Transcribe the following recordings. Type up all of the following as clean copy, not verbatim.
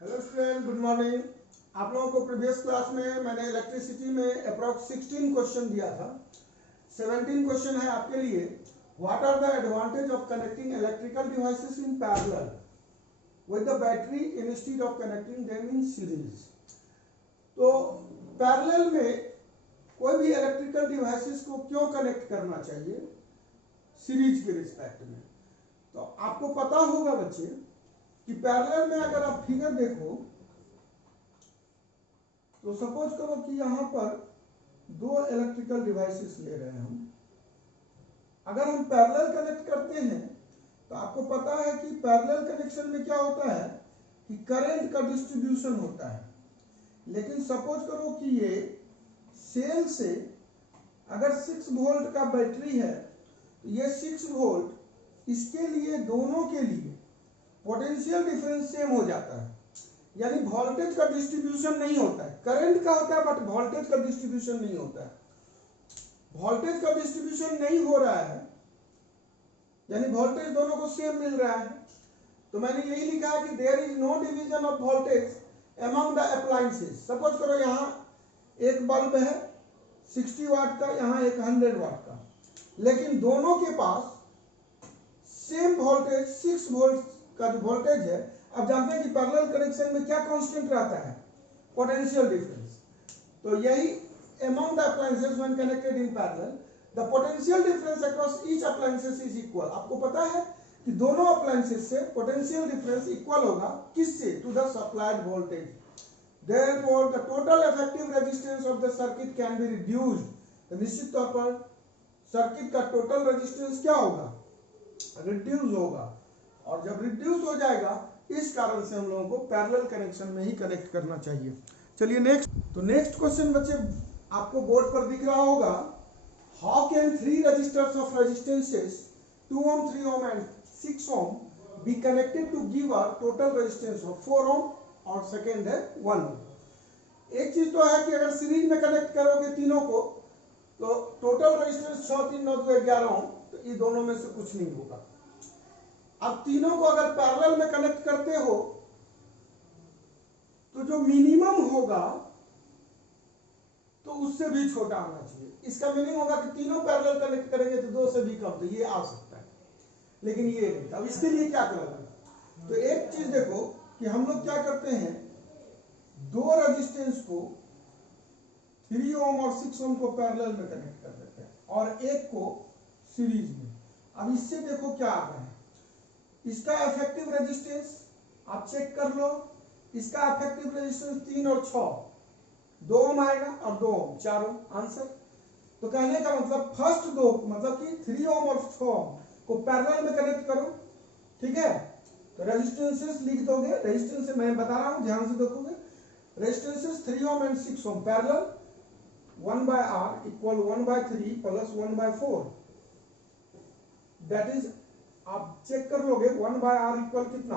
Hello student, good morning. आप लोगों को प्रीवियस क्लास में मैंने इलेक्ट्रिसिटी में अप्रॉक्स 16 क्वेश्चन दिया था। 17 क्वेश्चन है आपके लिए। What are the advantage of connecting electrical devices in parallel with the battery instead of connecting them in series. तो पैरेलल में कोई भी इलेक्ट्रिकल डिवाइसेस को क्यों कनेक्ट करना चाहिए सीरीज के रिस्पेक्ट में। तो आपको पता होगा बच्चे कि पैरेलल में अगर आप फिगर देखो तो सपोज करो कि यहां पर दो इलेक्ट्रिकल डिवाइसेस ले रहे हैं हम। अगर हम पैरेलल कनेक्ट करते हैं तो आपको पता है कि पैरेलल कनेक्शन में क्या होता है कि करंट का डिस्ट्रीब्यूशन होता है। लेकिन सपोज करो कि ये सेल से अगर 6 वोल्ट का बैटरी है तो ये 6 वोल्ट इसके लिए दोनों के लिए पोटेंशियल डिफरेंस सेम हो जाता है, यानी वोल्टेज का डिस्ट्रीब्यूशन नहीं होता है। करंट का होता है बट वोल्टेज का डिस्ट्रीब्यूशन नहीं होता है। वोल्टेज का डिस्ट्रीब्यूशन नहीं हो रहा है यानी वोल्टेज दोनों को सेम मिल रहा है। तो मैंने यही लिखा है कि there is no division of voltage among the appliances. Suppose करो यहाँ एक बल्ब है 60 वाट का, यहाँ एक 100 वाट का, लेकिन दोनों के पास सेम वोल्टेज 6 वोल्ट का जो वोल्टेज है। अब जानते हैं कि पैरेलल कनेक्शन में क्या कांस्टेंट रहता है, पोटेंशियल डिफरेंस। तो यही among the appliances when connected in parallel the potential difference across each appliances is equal। आपको पता है कि दोनों appliances से potential difference equal होगा किससे, to the supplied voltage। therefore the total effective resistance of the circuit can be reduced। तो निश्चित तौर पर सर्किट का टोटल रेजिस्टेंस क्या होगा, रिड्यूस होगा। और जब रिड्यूस हो जाएगा इस कारण से हम लोगों को पैरेलल कनेक्शन में ही कनेक्ट करना चाहिए। चलिए नेक्स्ट। तो नेक्स्ट क्वेश्चन बच्चे आपको बोर्ड पर दिख रहा होगा। How can 3 resistors of resistances 2 ohm, 3 ohm and 6 ohm be connected to give a total resistance of 4 ohm और सेकेंड है 1 ohm। एक चीज तो है कि अगर सीरीज में कनेक्ट करोगे तीनों को तो टोटल रेजिस्टेंस 6, 3, 9, 11 ohm, तो ये दोनों में से कुछ नहीं होगा। अब तीनों को अगर पैरेलल में कनेक्ट करते हो तो जो मिनिमम होगा तो उससे भी छोटा आना चाहिए। इसका मीनिंग होगा कि तीनों पैरेलल कनेक्ट करेंगे तो 2 से भी कम, तो ये आ सकता है, लेकिन ये नहीं। अब इसके लिए क्या करोगे, तो एक चीज देखो कि हम लोग क्या करते हैं, दो रेजिस्टेंस को 3 ohm और 6 ohm को पैरेलल में कनेक्ट कर देते हैं और एक को सीरीज में। अब इससे देखो क्या आ रहा है, इसका इफेक्टिव रेजिस्टेंस आप चेक कर लो। इसका इफेक्टिव रेजिस्टेंस 3 और 6 2 ohm आएगा और 2 ohm 4 ohm आंसर। तो कहने का मतलब फर्स्ट दो मतलब कि 3 ohm और 6 ohm को पैरेलल में कनेक्ट करो, ठीक है। तो रेजिस्टेंसेस लिख दोगे, रेजिस्टेंस से मैं बता रहा हूं, ध्यान से देखोगे। Resistances 3 ohm and 6 ohm parallel 1/R equal 1/3 plus 1/4। That is आप चेक कर लोगे 1/R इक्वल कितना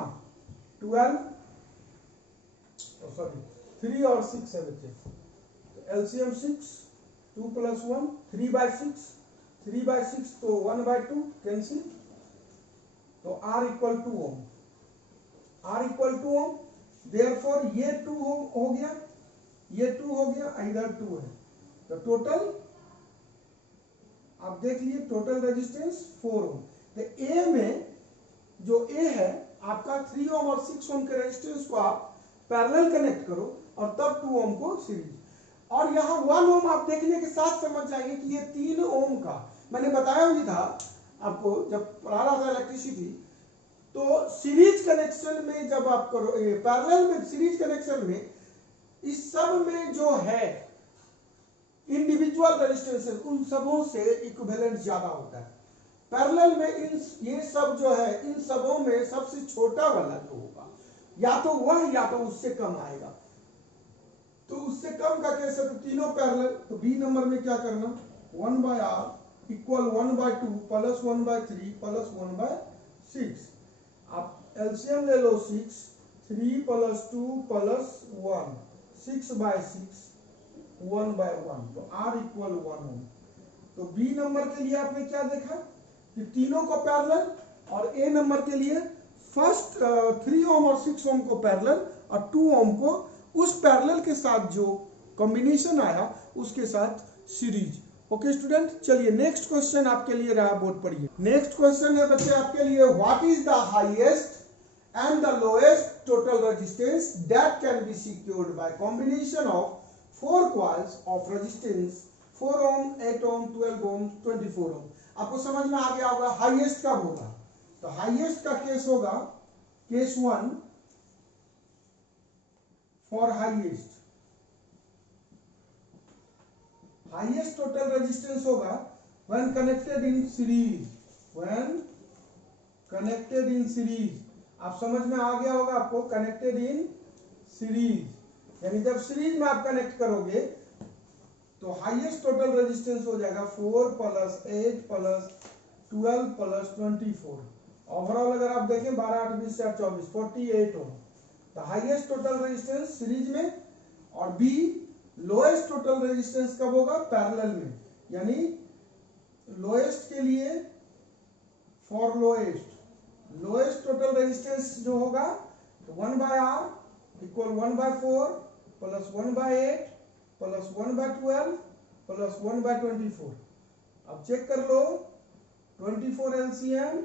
12, सॉरी 3 और 6 है बच्चे, तो एलसीएम 6, 2 + 1 3/6, 3/6 तो 1/2 कैंसिल, तो R equal 2 ohm, R equal 2 ohm। Therefore ये 2 ohm हो गया, ये 2 हो गया, इधर 2 है, तो टोटल आप देख लिए टोटल रेजिस्टेंस 4 ohm। तो ए में जो ए है आपका 3 ohm और 6 ohm के रेजिस्टेंस को आप पैरेलल कनेक्ट करो और तब 2 ohm को सीरीज। और यहाँ 1 ohm आप देखने के साथ समझ जाएंगे कि ये 3 ohm का, मैंने बताया भी था आपको जब पढ़ा रहा था इलेक्ट्रिसिटी। तो सीरीज कनेक्शन में जब आप करो, पैरेलल में सीरीज कनेक्शन में इस सब में जो है इंडिविजुअल रेजिस्टेंसेस उन सबों से इक्विवेलेंट ज्यादा होता है। पैरेलल में ये सब जो है इन सबों में सबसे छोटा वाला जो होगा या तो वह या तो उससे कम आएगा। तो उससे कम का केस है तो तीनों पैरेलल, तो बी नंबर में क्या करना 1/R इक्वल 1/2 प्लस 1/3 प्लस 1/6। आप एलसीएम ले लो 6, 3 + 2 + 1 6/6 1/1, तो R इक्वल 1 ohm। तो बी नंबर के लिए आपने क्या देखा कि तीनों को पैरेलल, और ए नंबर के लिए फर्स्ट 3 ohm और 6 ohm को पैरेलल और 2 ओम को उस पैरेलल के साथ जो कॉम्बिनेशन आया उसके साथ सीरीज। ओके स्टूडेंट, चलिए नेक्स्ट क्वेश्चन आपके लिए रहा, बोर्ड पढ़िए। नेक्स्ट क्वेश्चन है बच्चे आपके लिए, what is the highest and the lowest total resistance that can be secured by combination of 4 coils of resistance 4 ohm, 8 ohm, 12 ohm, 24 ohm। आपको समझ में आ गया होगा हाईएस्ट कब होगा। तो हाईएस्ट का केस होगा case 1 for highest total resistance होगा when connected in series। आप समझ में आ गया होगा आपको, कनेक्टेड इन सीरीज, यानी जब सीरीज में आप कनेक्ट करोगे तो हाईएस्ट टोटल रेजिस्टेंस हो जाएगा 4 + 8 + 12 + 24। ओवरऑल अगर आप देखें 12 8 20 24 48 ओम। तो हाईएस्ट टोटल रेजिस्टेंस सीरीज में, और बी लोएस्ट टोटल रेजिस्टेंस कब होगा, पैरेलल में। यानी लोएस्ट के लिए फॉर लोएस्ट टोटल रेजिस्टेंस जो होगा तो 1/R = 1/4 + 1/8 + 1/12 + 1/24। अब चेक कर लो, 24 LCM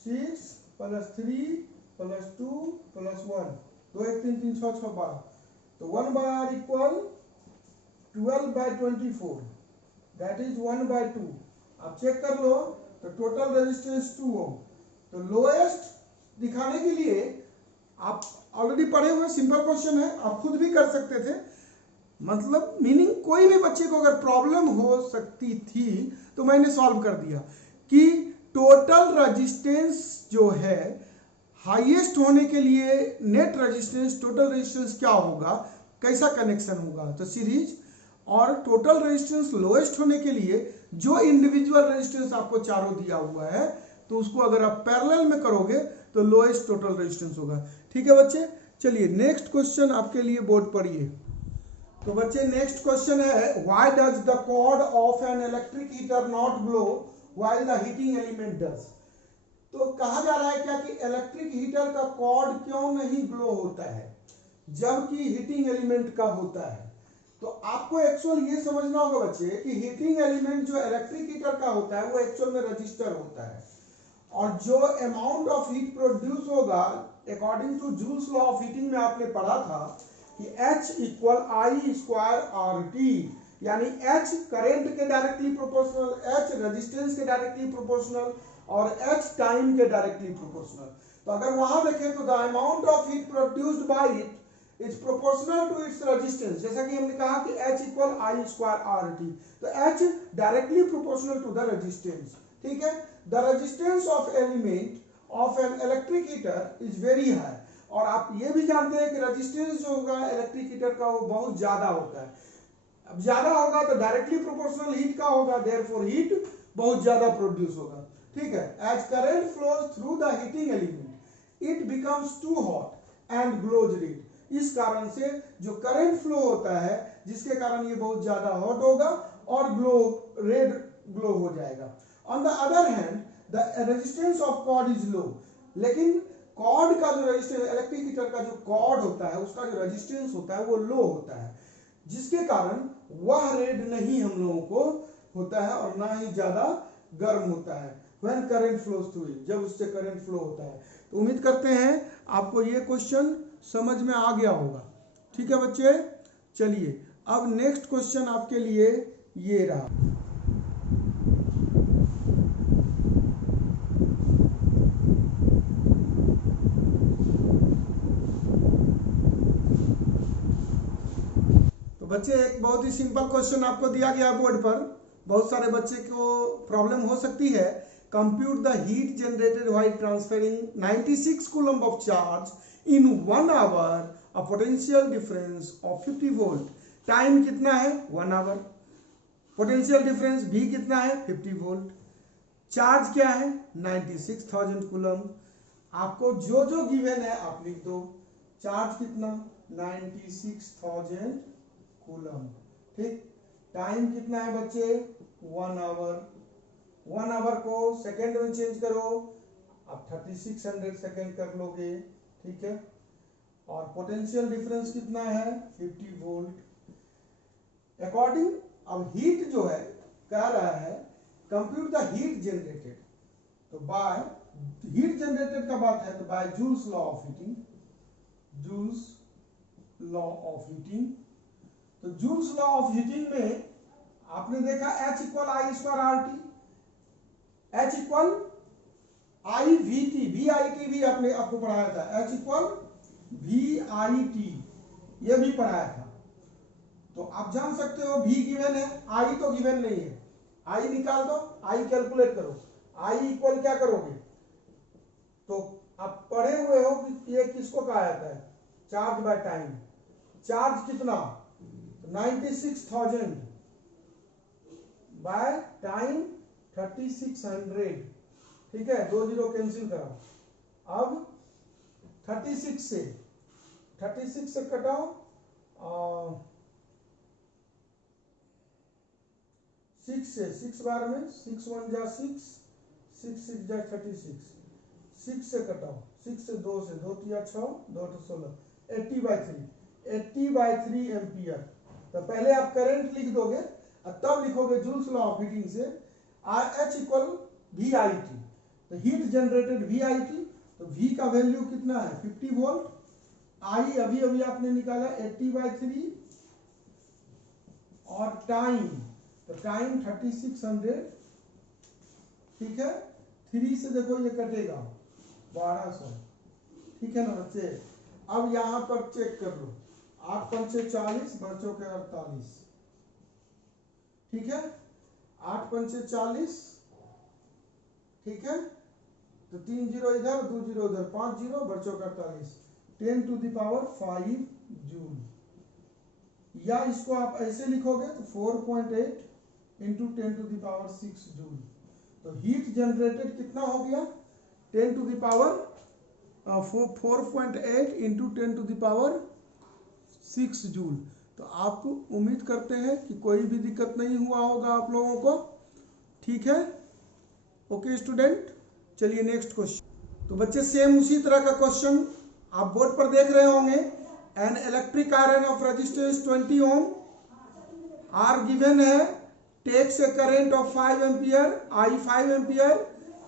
6 + 3 + 2 + 1 2 1 3 3 6 6 12। तो 1/R = 12/24, दैट इज 1/2। अब चेक कर लो तो टोटल रेजिस्टेंस 2 ओम। तो लोएस्ट दिखाने के लिए आप ऑलरेडी पढ़े हुए सिंपल क्वेश्चन है, आप खुद भी कर सकते थे। मतलब मीनिंग कोई भी बच्चे को अगर प्रॉब्लम हो सकती थी तो मैंने सॉल्व कर दिया कि टोटल रेजिस्टेंस जो है हाईएस्ट होने के लिए नेट रेजिस्टेंस टोटल रेजिस्टेंस क्या होगा, कैसा कनेक्शन होगा, तो सीरीज। और टोटल रेजिस्टेंस लोएस्ट होने के लिए जो इंडिविजुअल रेजिस्टेंस आपको चारों दिया हुआ है तो उसको अगर आप पैरेलल में करोगे तो लोएस्ट टोटल रेजिस्टेंस होगा। ठीक है बच्चे, चलिए नेक्स्ट क्वेश्चन आपके लिए बोर्ड पढ़िए। तो बच्चे नेक्स्ट क्वेश्चन है, why does the cord of an electric heater not glow while the heating element does. तो कहा जा रहा है क्या कि इलेक्ट्रिक हीटर का कॉर्ड क्यों नहीं ग्लो होता है जबकि हीटिंग एलिमेंट का होता है। तो आपको एक्चुअल ये समझना होगा बच्चे कि हीटिंग एलिमेंट जो इलेक्ट्रिक हीटर का होता है वो एक्चुअल में रजिस्टर होता है, और जो अमाउंट ऑफ हीट प्रोड्यूस होगा according to Joule's law of heating में आपने पढ़ा था कि H = I²RT, यानी H करंट के डायरेक्टली प्रोपोर्शनल, H रेजिस्टेंस के डायरेक्टली प्रोपोर्शनल और H टाइम के डायरेक्टली प्रोपोर्शनल। तो अगर वहां देखें तो the amount of heat produced by it is proportional to its resistance, जैसा कि हमने कहा कि H = I²RT। तो H directly proportional to the resistance. ठीक है, the resistance of element of an electric heater is very high. और आप ये भी जानते हैं कि रेजिस्टेंस जो होगा इलेक्ट्रिक हीटर का वो बहुत ज्यादा होता है। अब ज्यादा होगा तो डायरेक्टली प्रोपोर्शनल हीट का होगा, देयरफॉर हीट बहुत ज्यादा प्रोड्यूस होगा। ठीक है, as current flows through the heating element it becomes too hot and glows red. इस कारण से जो करंट फ्लो होता है जिसके कारण ये बहुत ज्यादा हॉट होगा और रेड ग्लो हो जाएगा। On the other hand the resistance of cord is low, लेकिन कॉर्ड का जो रेजिस्टेंस इलेक्ट्रिक हीटर का जो कॉर्ड होता है उसका जो रेजिस्टेंस होता है वो लो होता है, जिसके कारण वह रेड नहीं हम लोगों को होता है और ना ही ज्यादा गर्म होता है when current flows through it, जब उससे करंट फ्लो होता है। तो उम्मीद करते हैं आपको ये क्वेश्चन समझ में आ गया होगा। ठीक है बच्चे, चलिए अब नेक्स्ट क्वेश्चन आपके लिए ये रहा। बच्चे एक बहुत ही सिंपल क्वेश्चन आपको दिया गया बोर्ड पर, बहुत सारे बच्चे को प्रॉब्लम हो सकती है। Compute the heat generated while transferring 96 coulomb of charge in 1 hour, a potential difference of 50 volt. Time कितना है 1 आवर, पोटेंशियल डिफरेंस भी कितना है 50 वोल्ट, चार्ज क्या है 96,000 कूलम्ब। आपको जो जो गिवन है आप लिख दो, चार्ज कितना 96,000 कूलम। ठीक, टाइम कितना है बच्चे 1 आवर, 1 आवर को सेकंड में चेंज करो आप 3600 सेकंड कर लोगे। ठीक है, और पोटेंशियल डिफरेंस कितना है 50 वोल्ट। अकॉर्डिंग, अब हीट जो है कह रहा है कंप्यूट द हीट जनरेटेड, तो बाय हीट जनरेटेड का बात है तो by Joule's law of heating, Joule's law of heating. तो जूल्स लॉ ऑफ हीटिंग में आपने देखा H equal I square R T, H equal I V T, V I T भी आपने आपको पढ़ाया था, H equal V I T ये भी पढ़ाया था। तो आप जान सकते हो V गिवन है, I तो गिवन नहीं है, I निकाल दो, I कैलकुलेट करो, I इक्वल क्या करोगे, तो आप पढ़े हुए हो कि ये किसको कहा जाता है चार्ज बाय टाइम। चार्ज कितना 96,000 बाय टाइम 3600, ठीक है, 2 जीरो कैंसिल करो। अब 36 से कटाओ 6 से, 6 बार में 6 1 जा 6, 6 6 जा 36, 6 से कटाओ, 6 से 2 से 2 तिया 6 2 8 16, 80/3 एम्पियर। तो पहले आप करंट लिख दोगे और तब लिखोगे जूल्स लॉ ऑफ हीटिंग से H equal V I T, तो heat generated V I T, तो V का वैल्यू कितना है 50 वोल्ट, I अभी अभी आपने निकाला 80/3 और टाइम, तो टाइम 3600, ठीक है, 3 से देखो ये कटेगा 1200, ठीक है ना बच्चे। अब यहां पर चेक कर लो 8 पंचे 40 बच्चों के 48, ठीक है, 8 पंचे 40, ठीक है, तो 3 जीरो इधर 2 जीरो उधर 5 जीरो बच्चों का 48, 10 टू द पावर 5 जूल। या इसको आप ऐसे लिखोगे तो 4.8 into 10 to the power 6 joule. तो हीट जनरेटेड कितना हो गया 10 to the power 4.8 into 10 to the power 6 joule. तो आप उम्मीद करते हैं कि कोई भी दिक्कत नहीं हुआ होगा आप लोगों को, ठीक है। ओके स्टूडेंट, चलिए नेक्स्ट क्वेश्चन। तो बच्चे सेम उसी तरह का क्वेश्चन आप बोर्ड पर देख रहे होंगे। An electric iron of resistance 20 ohm are given है, takes a current of 5 ampere, I 5 ampere,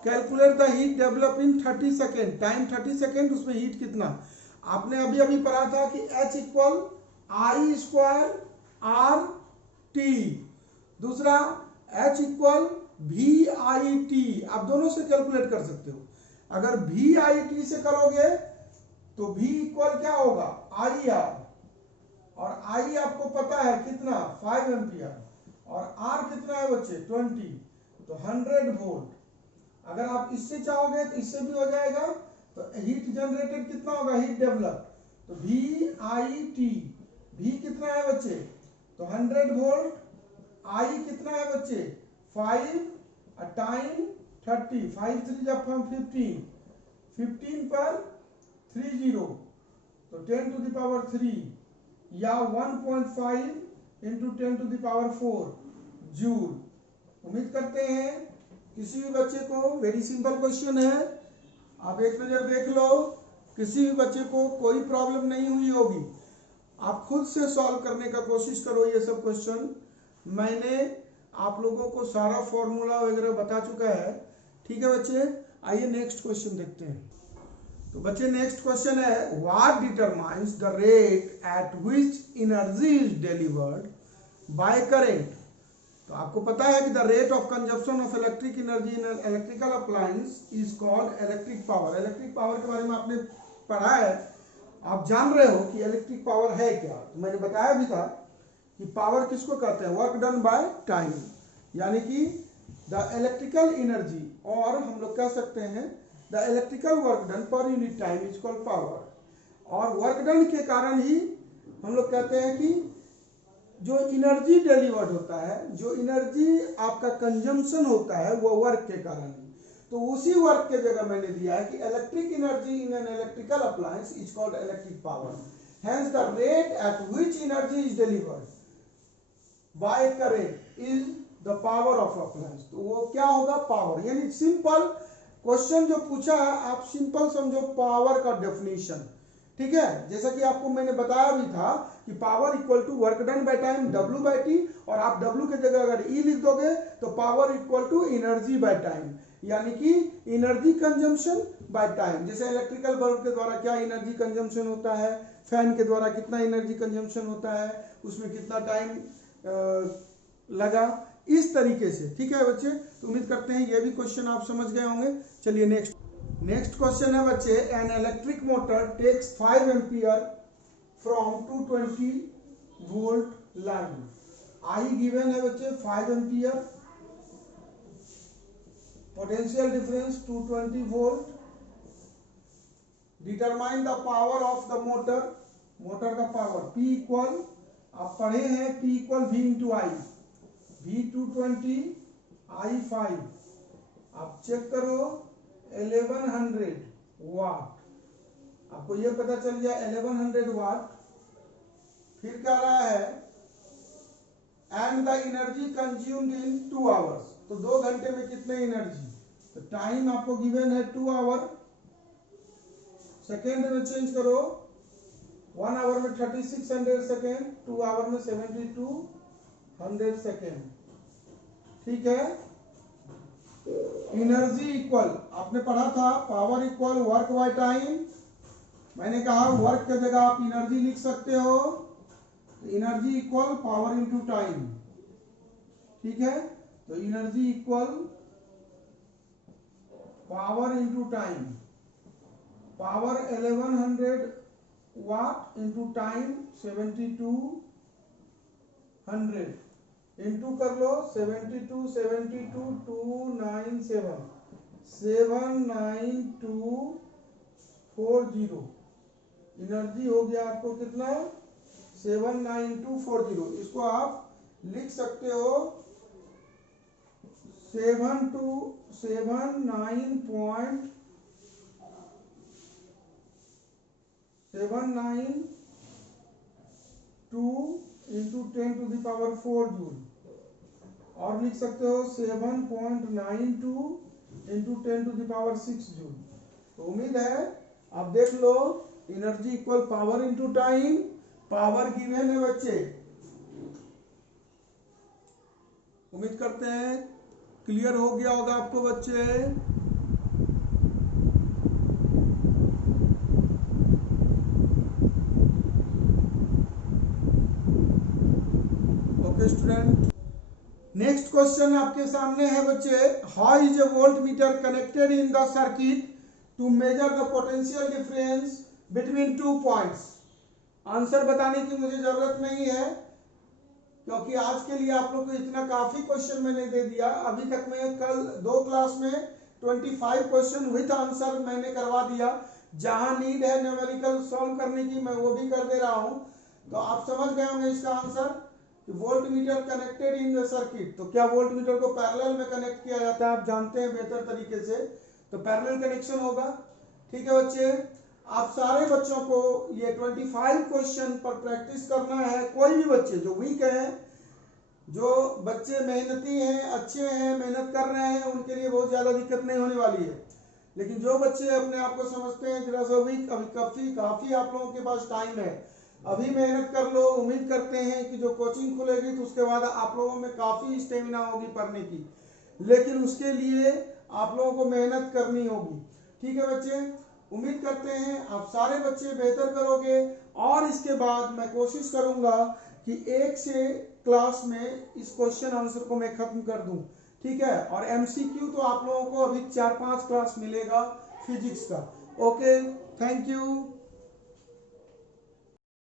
calculate the heat develop in 30 second, time 30 second, उसमें हीट कितना। आपने अभी अभी पढ़ा था कि H equal I square R T, दूसरा H equal V I T, आप दोनों से कैलकुलेट कर सकते हो। अगर वी आई टी से करोगे तो V इक्वल क्या होगा आई आर, और आई आपको पता है कितना 5 एम्पियर, और R कितना है बच्चे 20, तो 100 वोल्ट। अगर आप इससे चाहोगे तो इससे भी हो जाएगा, तो हीट जनरेटेड कितना होगा हीट डेवलप, तो वी आई टी, V कितना है बच्चे तो 100 वोल्ट, I कितना है बच्चे 5, टाइम 30, 5 3 जा 15, 15 पर 30, तो 10 टू द पावर 3 या 1.5 into 10 to the power 4 joule. उम्मीद करते हैं किसी भी बच्चे को वेरी सिंपल क्वेश्चन है, आप एक नजर देख लो, किसी भी बच्चे को कोई प्रॉब्लम नहीं हुई होगी। आप खुद से सॉल्व करने का कोशिश करो ये सब क्वेश्चन। मैंने आप लोगों को सारा फॉर्मूला वगैरह बता चुका है, ठीक है बच्चे। आइए नेक्स्ट क्वेश्चन देखते हैं। तो बच्चे नेक्स्ट क्वेश्चन है, what determines the rate at which energy is delivered by current. तो आपको पता है कि the rate of consumption of electric energy in electrical appliance is called electric power. Electric power के बारे में आपने पढ़ा है, आप जान रहे हो कि इलेक्ट्रिक पावर है क्या। तो मैंने बताया भी था कि पावर किसको कहते हैं, वर्क डन बाय टाइम, यानी कि द इलेक्ट्रिकल एनर्जी, और हम लोग कह सकते हैं the electrical work done per unit time is called power. और वर्क डन के कारण ही हम लोग कहते हैं कि जो एनर्जी डिलीवर्ड होता है, जो एनर्जी आपका कंजम्पशन होता है, वो वर्क के कारण ही। तो उसी वर्क के जगह मैंने दिया है कि electric energy in an electrical appliance is called electric power. Hence the rate at which energy is delivered by current is the power of appliance. तो वो क्या होगा पावर, यानी सिंपल क्वेश्चन जो पूछा है आप सिंपल समझो पावर का डेफिनेशन ठीक है, जैसा कि आपको मैंने बताया भी था कि power equal to work done by time W by T, और आप W की जगह अगर E लिख दोगे तो power equal to energy by time, यानी कि एनर्जी कंजम्पशन बाय टाइम। जैसे इलेक्ट्रिकल बल्ब के द्वारा क्या एनर्जी कंजम्पशन होता है, फैन के द्वारा कितना एनर्जी कंजम्पशन होता है, उसमें कितना टाइम लगा, इस तरीके से। ठीक है बच्चे, तो उम्मीद करते हैं ये भी क्वेश्चन आप समझ गए होंगे। चलिए नेक्स्ट क्वेश्चन है बच्चे, an electric motor takes 5 ampere from 220 volt line. I given है बच्चे 5 ampere, potential difference 220 volt, determine the power of the motor, motor का पावर P इक्वल, आप पढ़े हैं P equal V into I, V 220 I 5, आप check करो 1100 वाट, आपको ये पता चल गया 1100 वाट। फिर क्या रहा है, and the energy consumed in 2 hours, तो 2 घंटे में कितने एनर्जी, तो टाइम आपको गिवन है 2 आवर, सेकेंड में चेंज करो, 1 आवर में 3600 सेकेंड, 2 आवर में 7200 सेकेंड। ठीक है, एनर्जी इक्वल, आपने पढ़ा था power equal work by time, मैंने कहा वर्क की जगह आप एनर्जी लिख सकते हो, तो energy equal power into time. ठीक है, तो energy equal power into time, power 1100 वाट इनटू टाइम 7200, इनटू कर लो 72 72 297 79240, एनर्जी हो गया आपको कितना 79240। इसको आप लिख सकते हो 792 into 10 to the power 4 joule, और लिख सकते हो 7.92 into 10 to the power 6 joule. तो उम्मीद है आप देख लो, energy equal power into time, power given है बच्चे, उम्मीद करते हैं क्लियर हो गया होगा आपको बच्चे। ओके स्टूडेंट, नेक्स्ट क्वेश्चन आपके सामने है बच्चे, how is a voltmeter connected in the circuit to measure the potential difference between 2 points. Answer बताने की मुझे जरूरत नहीं है, क्योंकि आज के लिए आप लोग को इतना काफी क्वेश्चन मैंने दे दिया। अभी तक मैं कल 2 क्लास में 25 क्वेश्चन विद आंसर मैंने करवा दिया, जहां नीड है न्यूमेरिकल सॉल्व करने की मैं वो भी कर दे रहा हूं। तो आप समझ गए होंगे इसका answer, volt meter connected in the circuit. तो क्या वोल्ट मीटर को पैरेलल में कनेक्ट किया जाता है, आप जानते हैं बेहतर तरीके से, तो पैरेलल कनेक्शन होगा। ठीक है बच्चे, आप सारे बच्चों को ये 25 क्वेश्चन पर प्रैक्टिस करना है। कोई भी बच्चे जो वीक हैं, जो बच्चे मेहनती हैं, अच्छे हैं, मेहनत कर रहे हैं, उनके लिए बहुत ज्यादा दिक्कत नहीं होने वाली है। लेकिन जो बच्चे अपने आप को समझते हैं जरा सा वीक, अभी काफी आप लोगों के पास टाइम है, अभी मेहनत कर लो। उम्मीद करते हैं कि जो कोचिंग खुलेगी तो उसके बाद आप लोगों में काफी स्टेमिना होगी पढ़ने की, लेकिन उसके लिए आप लोगों को मेहनत करनी होगी। ठीक है बच्चे, उम्मीद करते हैं आप सारे बच्चे बेहतर करोगे, और इसके बाद मैं कोशिश करूंगा कि 1 से क्लास में इस क्वेश्चन आंसर को मैं खत्म कर दूं। ठीक है, और MCQ तो आप लोगों को अभी 4-5 क्लास मिलेगा फिजिक्स का। Okay, thank you.